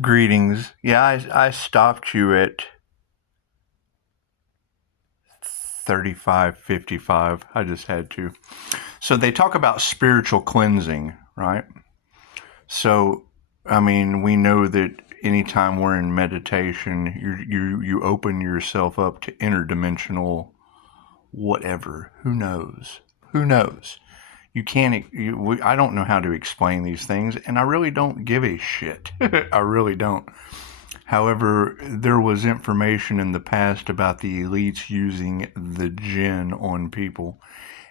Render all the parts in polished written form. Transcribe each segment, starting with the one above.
Greetings. Yeah, I stopped you at 35:55. I just had to. So they talk about spiritual cleansing, right? So, I mean, we know that anytime we're in meditation, you open yourself up to interdimensional whatever. Who knows? Who knows? You can't. I don't know how to explain these things, and I really don't give a shit. I really don't. However, there was information in the past about the elites using the jinn on people.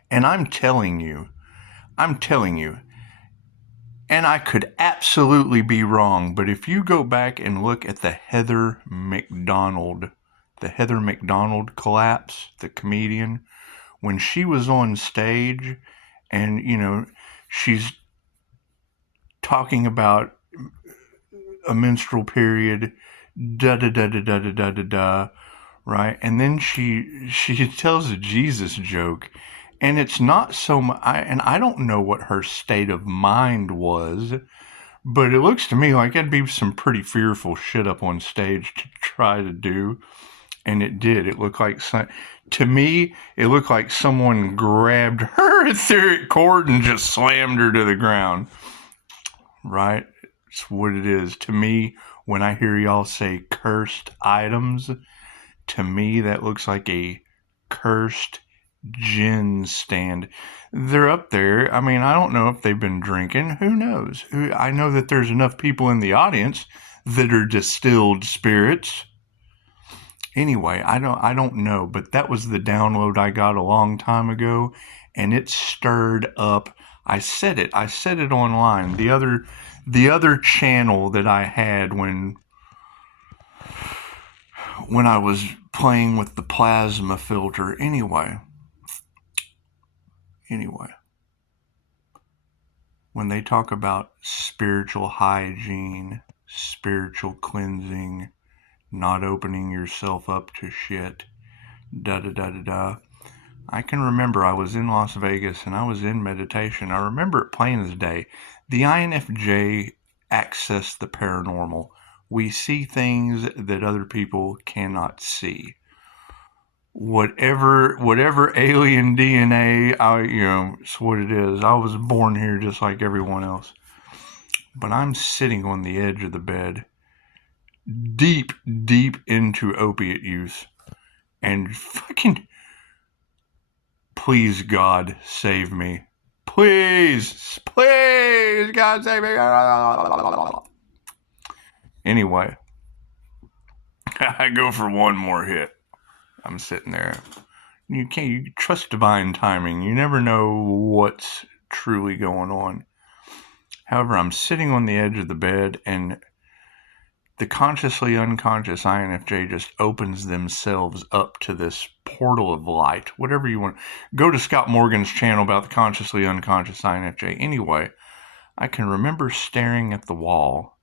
And I'm telling you, and I could absolutely be wrong, but if you go back and look at the Heather McDonald collapse, the comedian, when she was on stage and, she's talking about a menstrual period, da da da da da da da da da, right? And then she tells a Jesus joke, and it's not so much. And I don't know what her state of mind was, but it looks to me like it'd be some pretty fearful shit up on stage to try to do, and it did. It looked like to me, it looked like someone grabbed her etheric cord and just slammed her to the ground. Right? It's what it is. To me, when I hear y'all say cursed items, to me, that looks like a cursed gin stand. They're up there. I mean, I don't know if they've been drinking. Who knows? I know that there's enough people in the audience that are distilled spirits. Anyway, I don't know, but that was the download I got a long time ago, and it stirred up. I said it online. The other channel that I had when I was playing with the plasma filter. Anyway, when they talk about spiritual hygiene, spiritual cleansing, not opening yourself up to shit, da da da da da. I can remember I was in Las Vegas and I was in meditation. I remember it plain as day. The INFJ access the paranormal. We see things that other people cannot see. Whatever alien DNA, it's what it is. I was born here just like everyone else. But I'm sitting on the edge of the bed, deep into opiate use, and fucking, please God save me. Please, God save me. Anyway, I go for one more hit. I'm sitting there. You trust divine timing. You never know what's truly going on. However, I'm sitting on the edge of the bed, and the consciously unconscious INFJ just opens themselves up to this portal of light. Whatever you want. Go to Scott Morgan's channel about the consciously unconscious INFJ. Anyway, I can remember staring at the wall,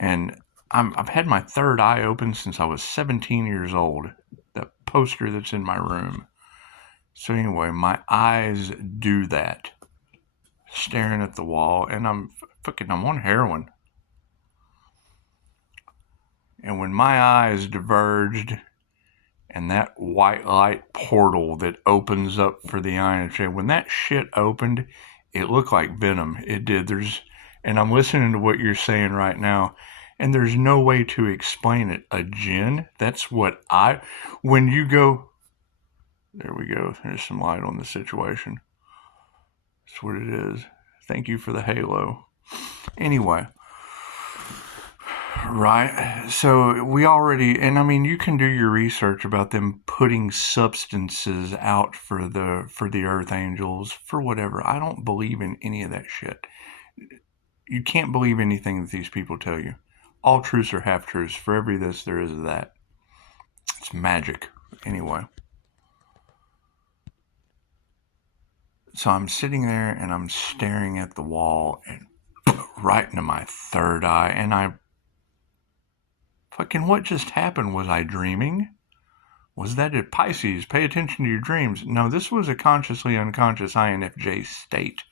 and I've had my third eye open since I was 17 years old. The poster that's in my room. So anyway, my eyes do that, staring at the wall, and I'm on heroin. And when my eyes diverged, and that white light portal that opens up for the INFJ, when that shit opened, it looked like venom. It did. And I'm listening to what you're saying right now, and there's no way to explain it. A jinn? That's what when you go, there we go. There's some light on the situation. That's what it is. Thank you for the halo. Anyway, right? So we already, and I mean, you can do your research about them putting substances out for the earth angels, for whatever. I don't believe in any of that shit. You can't believe anything that these people tell you. All truths are half truths. For every this, there is that. It's magic. Anyway. So I'm sitting there and I'm staring at the wall and right into my third eye, and what just happened? Was I dreaming? Was that it? Pisces, pay attention to your dreams. No, this was a consciously unconscious INFJ state.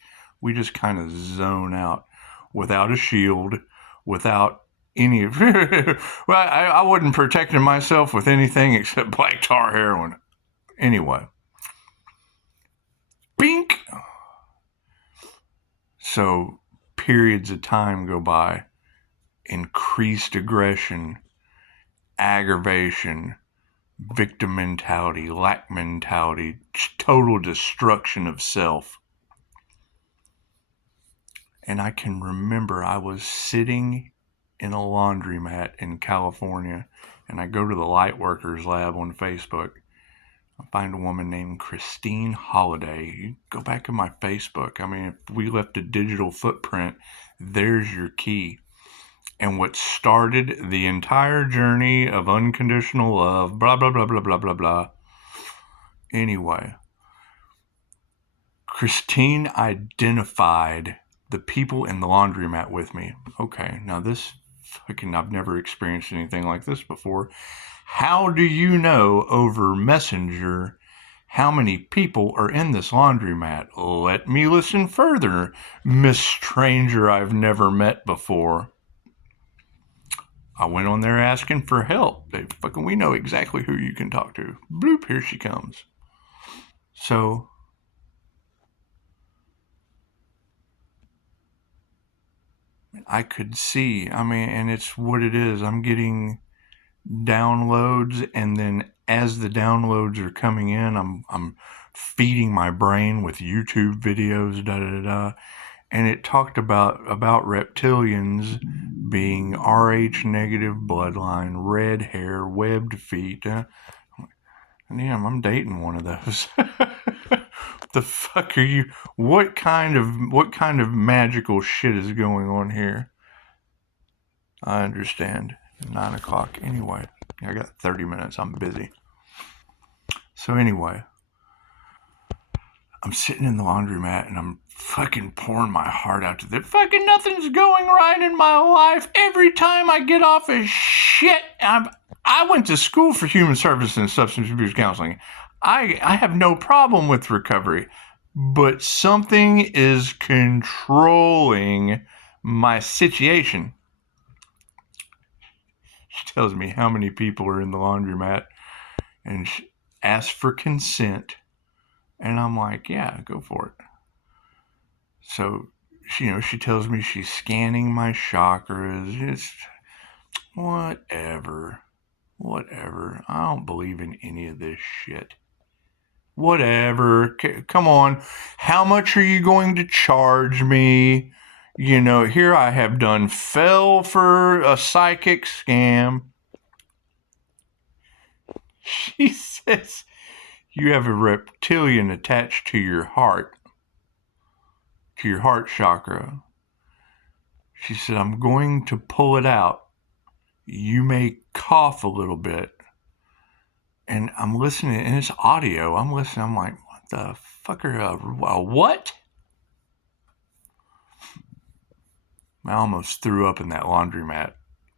We just kind of zone out without a shield, without any of well, I wasn't protecting myself with anything except black tar heroin. Anyway, bink. So periods of time go by, increased aggression, aggravation, victim mentality, lack mentality, total destruction of self. And I can remember I was sitting in a laundromat in California, and I go to the Lightworkers Lab on Facebook. I find a woman named Christine Holiday. You go back in my Facebook. I mean, if we left a digital footprint, there's your key. And what started the entire journey of unconditional love, blah, blah, blah, blah, blah, blah, blah. Anyway, Christine identified the people in the laundromat with me. Okay, now this I've never experienced anything like this before. How do you know over Messenger how many people are in this laundromat? Let me listen further, Miss Stranger I've never met before. I went on there asking for help. We know exactly who you can talk to. Bloop, here she comes. So I could see, and it's what it is. I'm getting downloads, and then as the downloads are coming in, I'm feeding my brain with YouTube videos, and it talked about reptilians being Rh negative bloodline, red hair, webbed feet. Damn, I'm dating one of those. The fuck are you? What kind of magical shit is going on here? I understand. 9 o'clock. Anyway, I got 30 minutes. I'm busy. So anyway, I'm sitting in the laundromat and I'm fucking pouring my heart out to them. Fucking nothing's going right in my life. Every time I get off of shit, I went to school for human services and substance abuse counseling. I have no problem with recovery, but something is controlling my situation. She tells me how many people are in the laundromat and she asks for consent. And I'm like, yeah, go for it. So, she tells me she's scanning my chakras. Just whatever. I don't believe in any of this shit. Whatever. Come on. How much are you going to charge me? Here I have fell for a psychic scam. She says you have a reptilian attached to your heart chakra. She said, I'm going to pull it out. You may cough a little bit. And I'm listening, and it's audio. I'm listening. I'm like, what the fuck what? I almost threw up in that laundromat.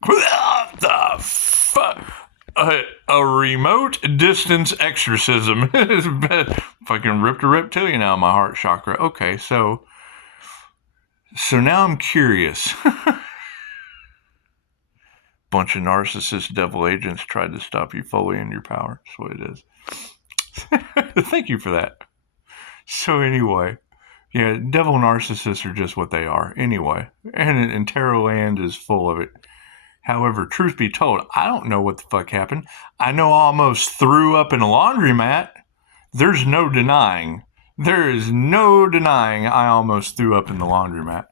What the fuck? A remote distance exorcism. Fucking ripped a reptilian out of my heart chakra. Okay, so now I'm curious. Bunch of narcissist devil agents tried to stop you fully in your power. That's what it is. Thank you for that. So anyway, yeah, devil narcissists are just what they are. Anyway, and Tarot Land is full of it. However, truth be told, I don't know what the fuck happened. I know I almost threw up in a laundromat. There's no denying. There is no denying I almost threw up in the laundromat.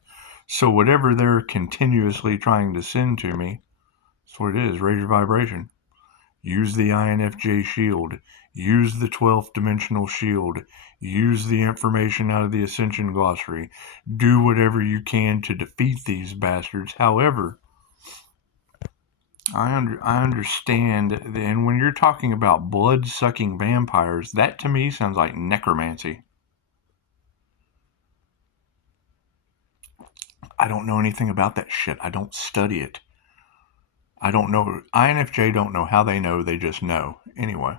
So whatever they're continuously trying to send to me, that's what it is. Raise your vibration. Use the INFJ shield. Use the 12th dimensional shield. Use the information out of the Ascension glossary. Do whatever you can to defeat these bastards. However, I understand, and when you're talking about blood-sucking vampires, that to me sounds like necromancy. I don't know anything about that shit. I don't study it. I don't know. INFJ don't know how they know. They just know. Anyway.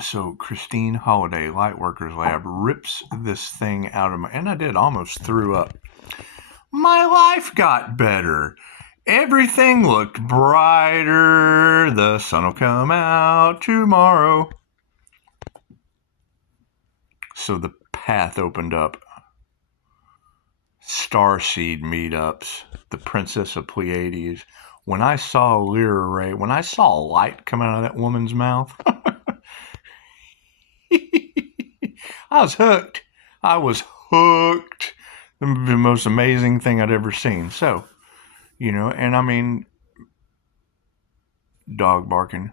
So Christine Holiday, Lightworkers Lab, rips this thing out of my... And I did almost threw up. my life got better. Everything looked brighter. The sun will come out tomorrow. So the path opened up. Starseed meetups, the Princess of Pleiades. When I saw Lyra Ray, when I saw light come out of that woman's mouth, I was hooked. I was hooked. The most amazing thing I'd ever seen. So, and I mean, dog barking.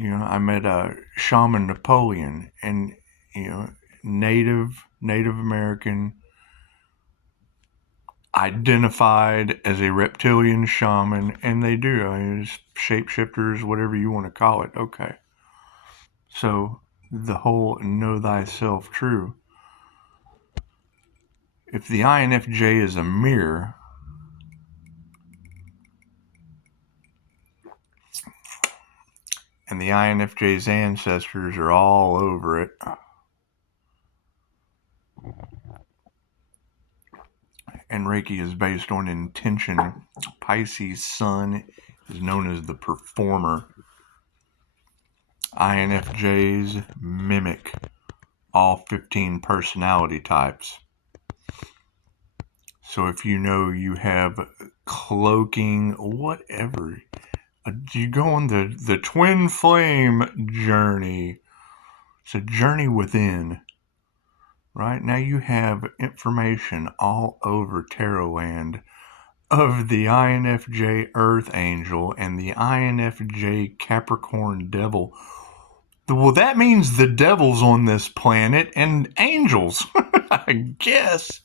I met a shaman Napoleon, and Native American, identified as a reptilian shaman, and they do. Shapeshifters, whatever you want to call it. Okay. So the whole know thyself true. If the INFJ is a mirror, and the INFJ's ancestors are all over it, and Reiki is based on intention, Pisces sun is known as the performer. INFJs mimic all 15 personality types. So if you have cloaking, whatever, you go on the twin flame journey. It's a journey within. Right now you have information all over Tarot Land of the INFJ Earth Angel and the INFJ Capricorn Devil. Well, that means the devil's on this planet and angels, I guess.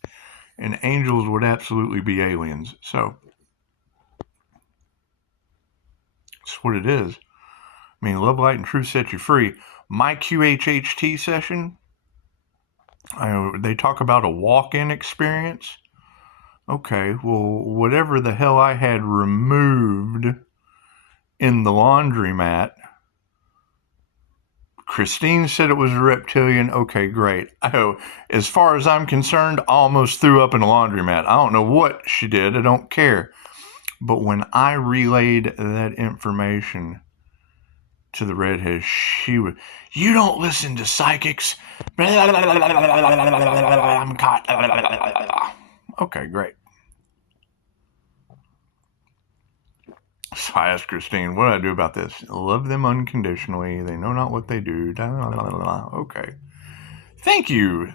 And angels would absolutely be aliens. So, that's what it is. I mean, love, light, and truth set you free. My QHHT session, they talk about a walk-in experience. Okay, well, whatever the hell I had removed in the laundromat, Christine said it was a reptilian. Okay, great. As far as I'm concerned, I almost threw up in a laundromat. I don't know what she did. I don't care. But when I relayed that information to the redhead, she would, you don't listen to psychics. I'm caught. Okay, great. So I asked Christine, what do I do about this? Love them unconditionally. They know not what they do. Okay. Thank you,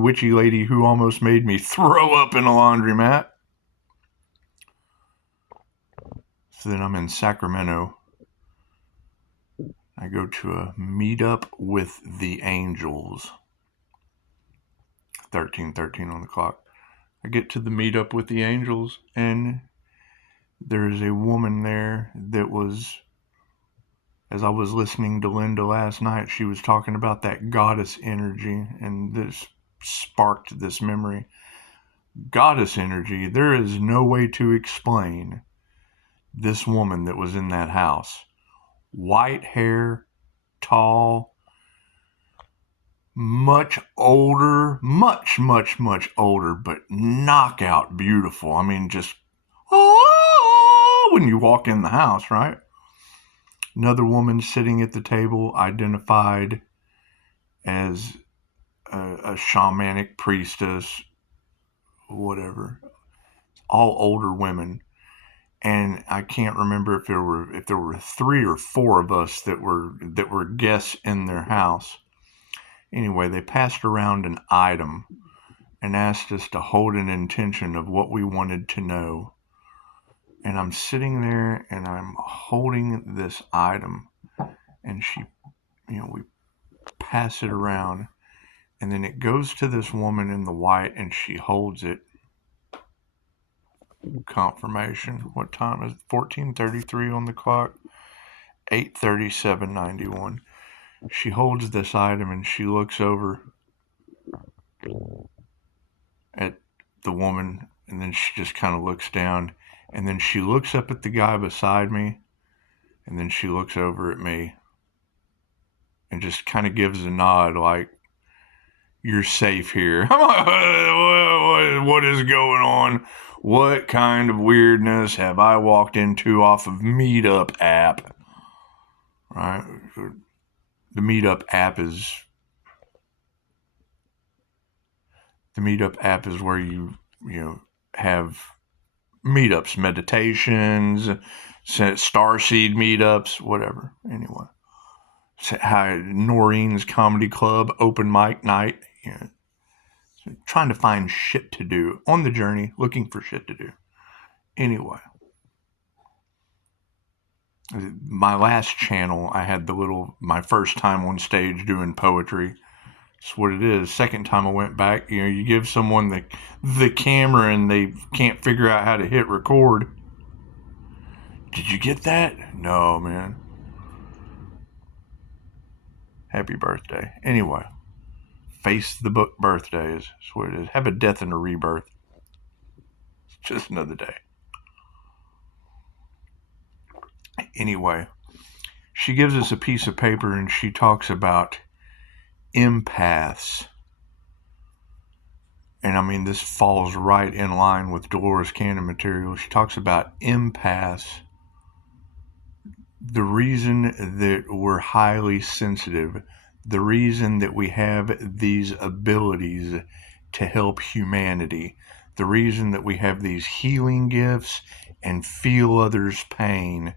witchy lady who almost made me throw up in a laundromat. So then I'm in Sacramento. I go to a meetup with the angels. 13:13 on the clock. I get to the meetup with the angels, and there's a woman there that was, as I was listening to Linda last night, she was talking about that goddess energy, and this sparked this memory. Goddess energy, there is no way to explain this woman that was in that house. White hair, tall, much older, much older, but knockout beautiful. I mean, just, when you walk in the house, right? Another woman sitting at the table, identified as a shamanic priestess, whatever. All older women. And I can't remember if there were 3 or 4 of us that were guests in their house. Anyway, they passed around an item and asked us to hold an intention of what we wanted to know. And I'm sitting there and I'm holding this item, and she, we pass it around, and then it goes to this woman in the white, and she holds it. Confirmation. What time is it? 14:33 on the clock. 8:37:91. She holds this item and she looks over at the woman, and then she just kind of looks down, and then she looks up at the guy beside me, and then she looks over at me and just kind of gives a nod like, you're safe here. I'm like, what is going on? What kind of weirdness have I walked into off of Meetup app? Right? The Meetup app is where you have meetups, meditations, starseed meetups, whatever. Anyway, Noreen's Comedy Club, open mic night. Trying to find shit to do on the journey, looking for shit to do. Anyway, my last channel, I had my first time on stage doing poetry. That's what it is. Second time I went back, you give someone the camera and they can't figure out how to hit record. Did you get that? No, man. Happy birthday. Anyway, face the book birthdays. That's what it is. Have a death and a rebirth. It's just another day. Anyway, she gives us a piece of paper and she talks about empaths. And I mean, this falls right in line with Dolores Cannon material. She talks about empaths. The reason that we're highly sensitive, the reason that we have these abilities to help humanity, the reason that we have these healing gifts and feel others' pain.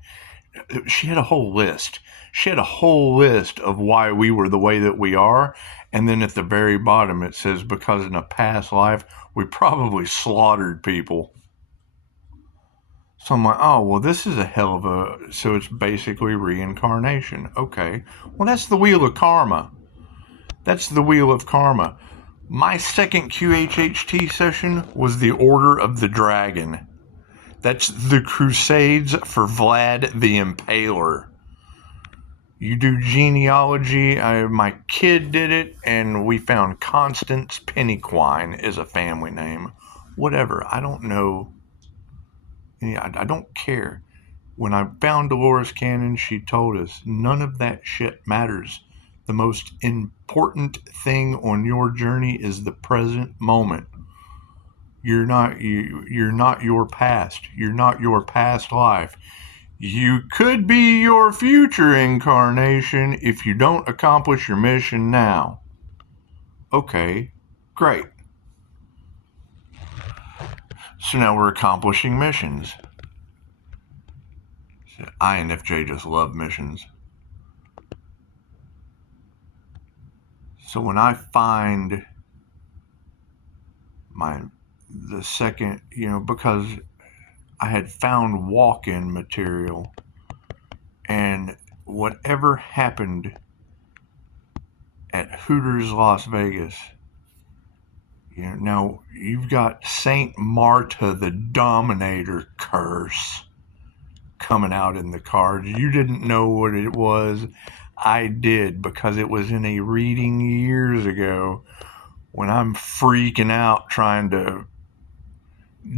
She had a whole list. She had a whole list of why we were the way that we are. And then at the very bottom, it says, because in a past life, we probably slaughtered people. So I'm like, oh, well, this is a hell of a... So it's basically reincarnation. Okay. Well, that's the wheel of karma. That's the wheel of karma. My second QHHT session was the Order of the Dragon. That's the Crusades for Vlad the Impaler. You do genealogy. My kid did it, and we found Constance Pennyquine as a family name. Whatever. I don't know. I don't care. When I found Dolores Cannon, she told us none of that shit matters. The most important thing on your journey is the present moment. You're not your past. You're not your past life. You could be your future incarnation if you don't accomplish your mission now. Okay, great. So now we're accomplishing missions. INFJ just love missions. So when I find the second, because I had found walk-in material, and whatever happened at Hooters Las Vegas, now you've got Saint Marta the Dominator curse coming out in the cards. You didn't know what it was. I did, because it was in a reading years ago when I'm freaking out trying to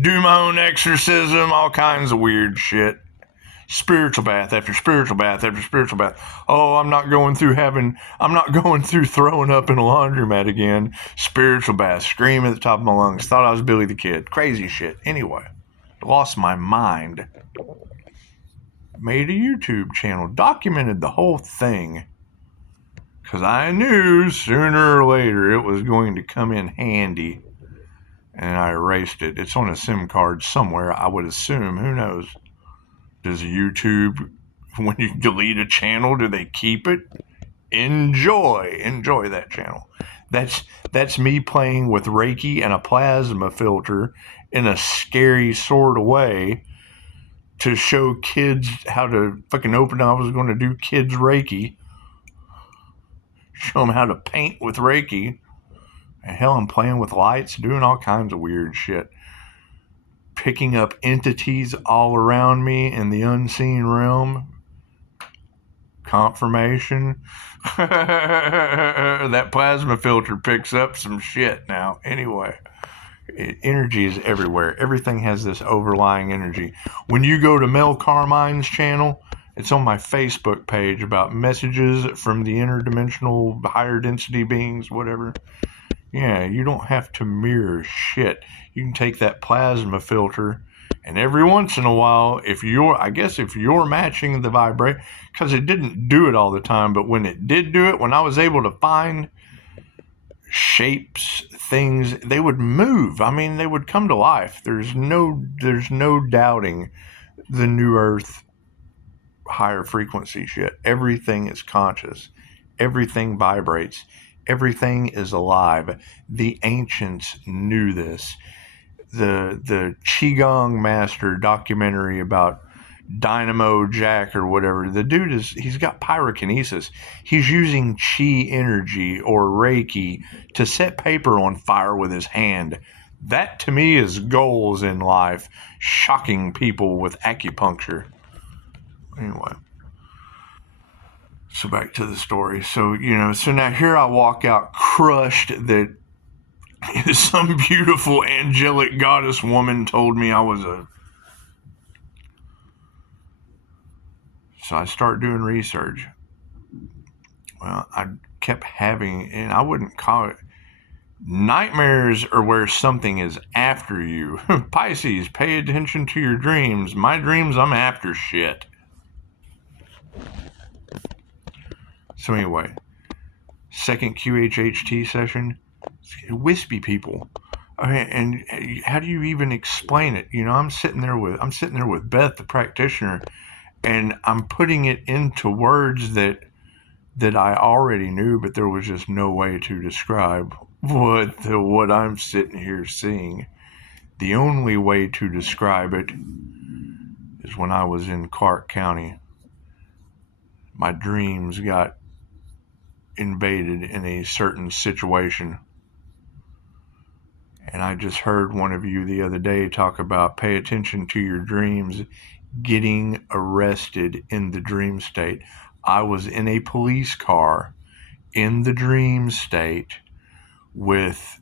do my own exorcism, all kinds of weird shit. Spiritual bath after spiritual bath after spiritual bath. Oh, I'm not going through throwing up in a laundromat again. Spiritual bath, scream at the top of my lungs. Thought I was Billy the Kid. Crazy shit. Anyway, lost my mind. Made a YouTube channel, documented the whole thing. Because I knew sooner or later it was going to come in handy. And I erased it. It's on a SIM card somewhere, I would assume. Who knows? Does YouTube, when you delete a channel, do they keep it? Enjoy that channel. That's me playing with Reiki and a plasma filter in a scary sort of way to show kids how to fucking open. I was going to do kids Reiki. Show them how to paint with Reiki. And hell, I'm playing with lights, doing all kinds of weird shit. Picking up entities all around me in the unseen realm. Confirmation. That plasma filter picks up some shit now. Anyway, energy is everywhere. Everything has this overlying energy. When you go to Mel Carmine's channel, it's on my Facebook page about messages from the interdimensional higher density beings, whatever. Yeah, you don't have to mirror shit. You can take that plasma filter, and every once in a while, if you're matching the vibration, because it didn't do it all the time, but when it did do it, when I was able to find shapes, things, they would move. I mean, they would come to life. There's no doubting the new earth higher frequency shit. Everything is conscious. Everything vibrates. Everything is alive. The ancients knew this. The Qigong master documentary about Dynamo Jack or whatever, the dude he's got pyrokinesis. He's using chi energy or Reiki to set paper on fire with his hand. That to me is goals in life, shocking people with acupuncture. Anyway, so back to the story. So now here I walk out crushed that some beautiful angelic goddess woman told me I was a. So I start doing research. Well, I kept having, and I wouldn't call it. Nightmares are where something is after you. Pisces, pay attention to your dreams. My dreams, I'm after shit. So anyway, second QHHT session, wispy people. Okay, and how do you even explain it? I'm sitting there with Beth, the practitioner, and I'm putting it into words that I already knew, but there was just no way to describe what I'm sitting here seeing. The only way to describe it is when I was in Clark County. My dreams got invaded in a certain situation. And I just heard one of you the other day talk about pay attention to your dreams, getting arrested in the dream state. I was in a police car in the dream state with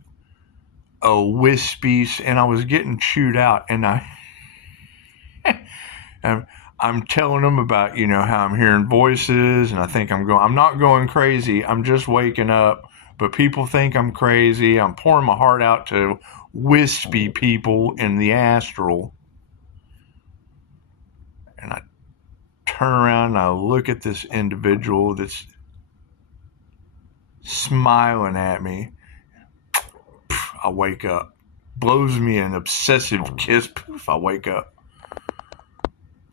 a wispy, and I was getting chewed out, and I'm telling them about, how I'm hearing voices, and I think I'm not going crazy. I'm just waking up, but people think I'm crazy. I'm pouring my heart out to wispy people in the astral. And I turn around and I look at this individual that's smiling at me. I wake up. Blows me an obsessive kiss. Poof, I wake up.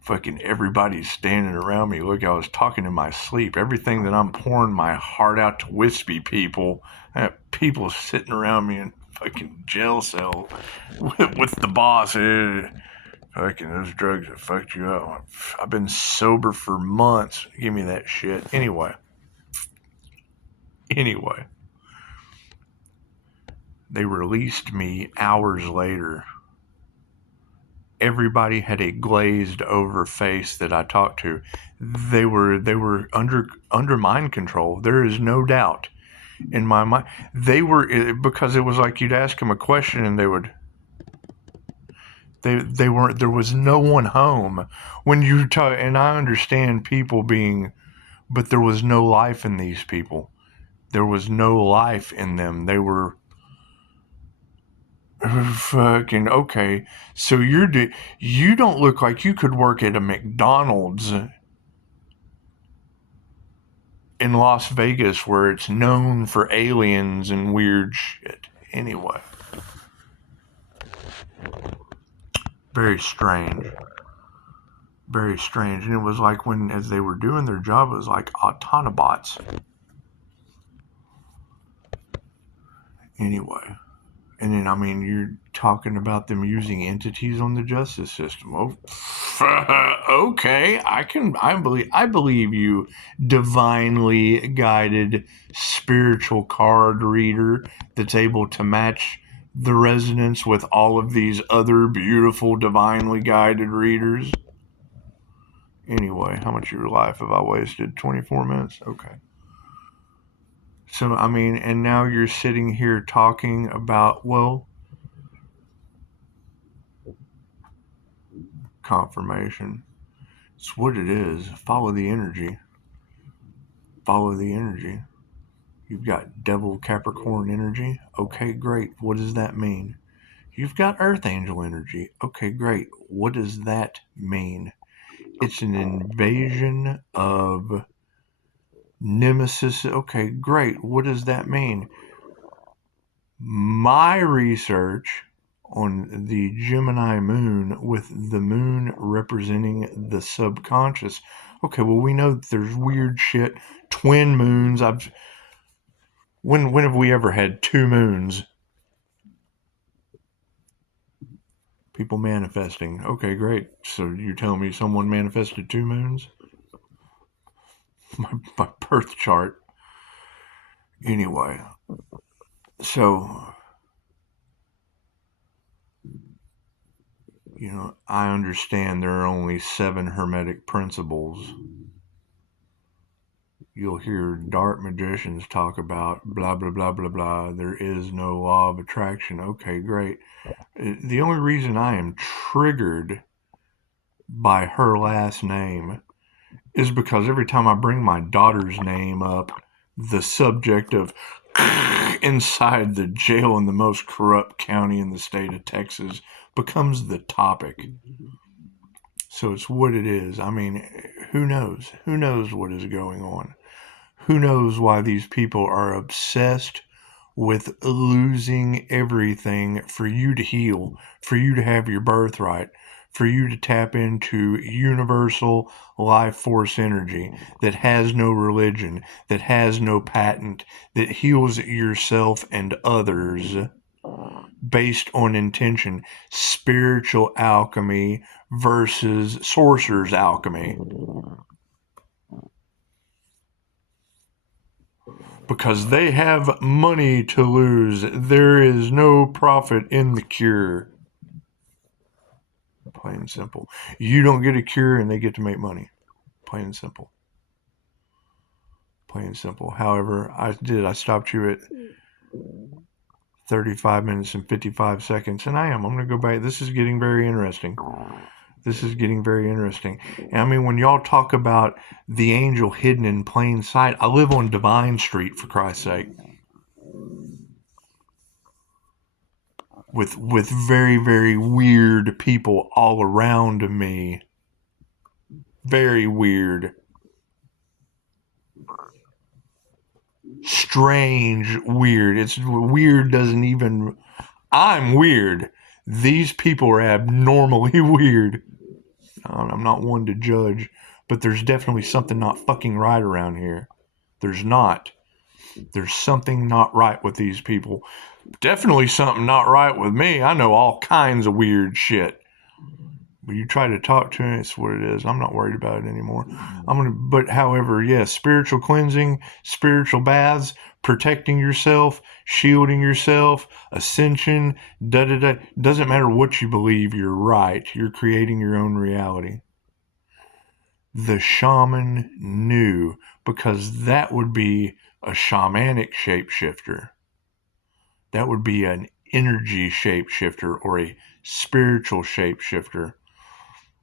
Fucking everybody's standing around me. Look, I was talking in my sleep. Everything that I'm pouring my heart out to wispy people. I have people sitting around me in fucking jail cell with the boss. Fucking those drugs that fucked you up. I've been sober for months. Give me that shit. Anyway. They released me hours later. Everybody had a glazed over face that I talked to. They were under mind control. There is no doubt in my mind. They were, because it was like you'd ask them a question and they weren't. There was no one home when you talk. And I understand people being, but there was no life in these people. There was no life in them. They were. Fucking okay. So you don't look like you could work at a McDonald's in Las Vegas where it's known for aliens and weird shit. Anyway. Very strange. Very strange. And it was like as they were doing their job, it was like Autonobots. Anyway. And then, you're talking about them using entities on the justice system. Oh, okay. I believe you, divinely guided spiritual card reader that's able to match the resonance with all of these other beautiful, divinely guided readers. Anyway, how much of your life have I wasted? 24 minutes? Okay. So, and now you're sitting here talking about, confirmation. It's what it is. Follow the energy. Follow the energy. You've got Devil Capricorn energy. Okay, great. What does that mean? You've got Earth Angel energy. Okay, great. What does that mean? It's an invasion of Nemesis. Okay, great. What does that mean? My research on the Gemini moon, with the moon representing the subconscious. Okay, well, we know that there's weird shit. Twin moons. When have we ever had two moons? People manifesting. Okay, great. So you're telling me someone manifested two moons? My birth chart. Anyway, so, I understand there are only 7 Hermetic principles. You'll hear dark magicians talk about blah, blah, blah, blah, blah. There is no law of attraction. Okay, great. The only reason I am triggered by her last name is because every time I bring my daughter's name up, the subject of inside the jail in the most corrupt county in the state of Texas becomes the topic. So it's what it is. I mean, who knows? Who knows what is going on? Who knows why these people are obsessed with losing everything for you to heal, for you to have your birthright, for you to tap into universal life force energy that has no religion, that has no patent, that heals yourself and others based on intention. Spiritual alchemy versus sorcerer's alchemy. Because they have money to lose. There is no profit in the cure. Plain and simple. You don't get a cure and they get to make money. Plain and simple. Plain and simple. However, I stopped you at 35 minutes and 55 seconds. And I'm going to go back. This is getting very interesting. And I mean, when y'all talk about the angel hidden in plain sight, I live on Divine Street, for Christ's sake. With very, very weird people all around me. Very weird. Strange weird. It's weird doesn't even... I'm weird. These people are abnormally weird. I'm not one to judge, but there's definitely something not fucking right around here. There's not. There's something not right with these people. Definitely something not right with me. I know all kinds of weird shit. But you try to talk to me, it's what it is. I'm not worried about it anymore. But however, yes, spiritual cleansing, spiritual baths, protecting yourself, shielding yourself, ascension, doesn't matter what you believe, you're right. You're creating your own reality. The shaman knew, because that would be a shamanic shapeshifter. That would be an energy shapeshifter or a spiritual shapeshifter.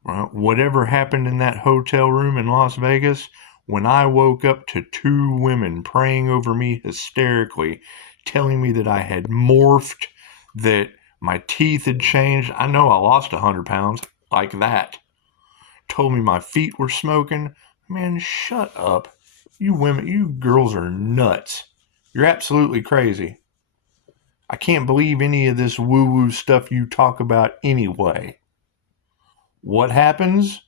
Right? Whatever happened in that hotel room in Las Vegas, when I woke up to 2 women praying over me hysterically, telling me that I had morphed, that my teeth had changed. I know I lost 100 pounds like that. Told me my feet were smoking. Man, shut up. You women, you girls are nuts. You're absolutely crazy. I can't believe any of this woo-woo stuff you talk about anyway. What happens?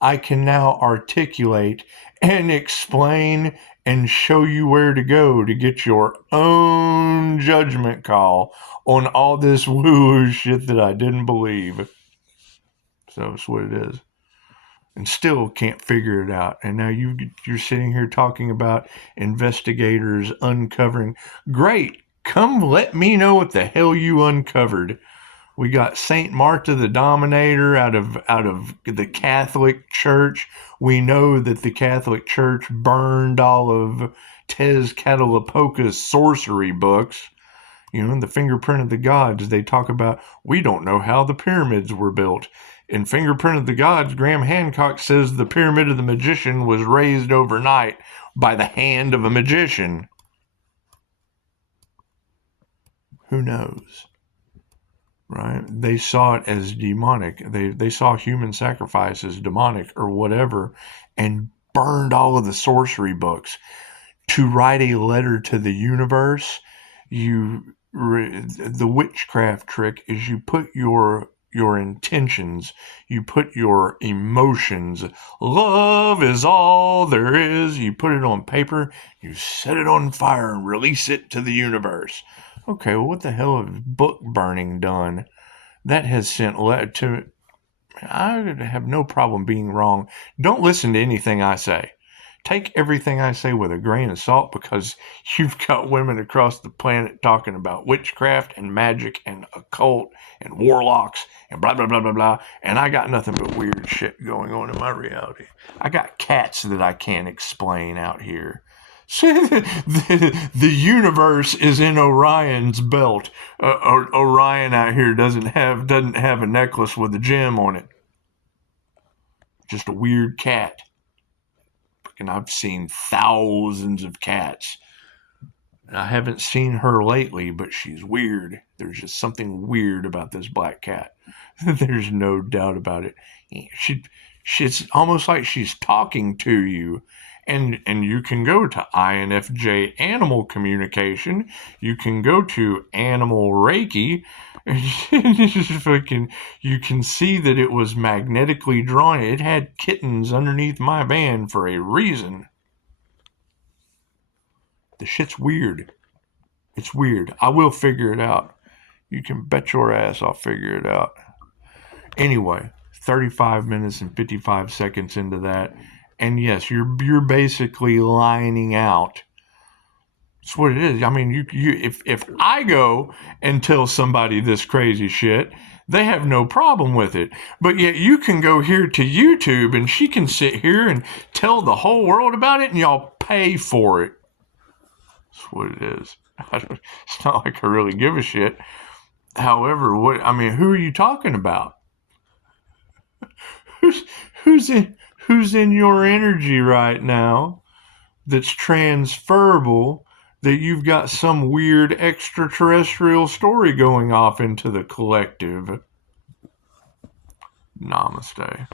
I can now articulate and explain and show you where to go to get your own judgment call on all this woo-woo shit that I didn't believe. So it's what it is. And still can't figure it out. And now you're sitting here talking about investigators uncovering. Great. Come let me know what the hell you uncovered. We got Saint Martha the Dominator out of the Catholic Church. We know that the Catholic Church burned all of Tezcatlipoca's sorcery books. In the Fingerprint of the Gods, they talk about, we don't know how the pyramids were built. In Fingerprint of the Gods, Graham Hancock says the Pyramid of the Magician was raised overnight by the hand of a magician. Who knows? Right? They saw it as demonic. They saw human sacrifice as demonic or whatever, and burned all of the sorcery books. To write a letter to the universe, the witchcraft trick is you put your intentions, you put your emotions. Love is all there is. You put it on paper, you set it on fire and release it to the universe. Okay, well, what the hell has book burning done? That has sent to. I have no problem being wrong. Don't listen to anything I say. Take everything I say with a grain of salt, because you've got women across the planet talking about witchcraft and magic and occult and warlocks and blah, blah, blah, blah, blah. And I got nothing but weird shit going on in my reality. I got cats that I can't explain out here. So the universe is in Orion's belt. Orion out here doesn't have a necklace with a gem on it. Just a weird cat. And I've seen thousands of cats. And I haven't seen her lately, but she's weird. There's just something weird about this black cat. There's no doubt about it. She's almost like she's talking to you. And you can go to INFJ animal communication. You can go to animal Reiki. You can see that it was magnetically drawn. It had kittens underneath my van for a reason. The shit's weird. It's weird. I will figure it out. You can bet your ass I'll figure it out. Anyway, 35 minutes and 55 seconds into that. And yes, you're basically lining out. That's what it is. I mean, if I go and tell somebody this crazy shit, they have no problem with it. But yet you can go here to YouTube and she can sit here and tell the whole world about it, and y'all pay for it. That's what it is. It's not like I really give a shit. However, who are you talking about? Who's in your energy right now that's transferable, that you've got some weird extraterrestrial story going off into the collective? Namaste.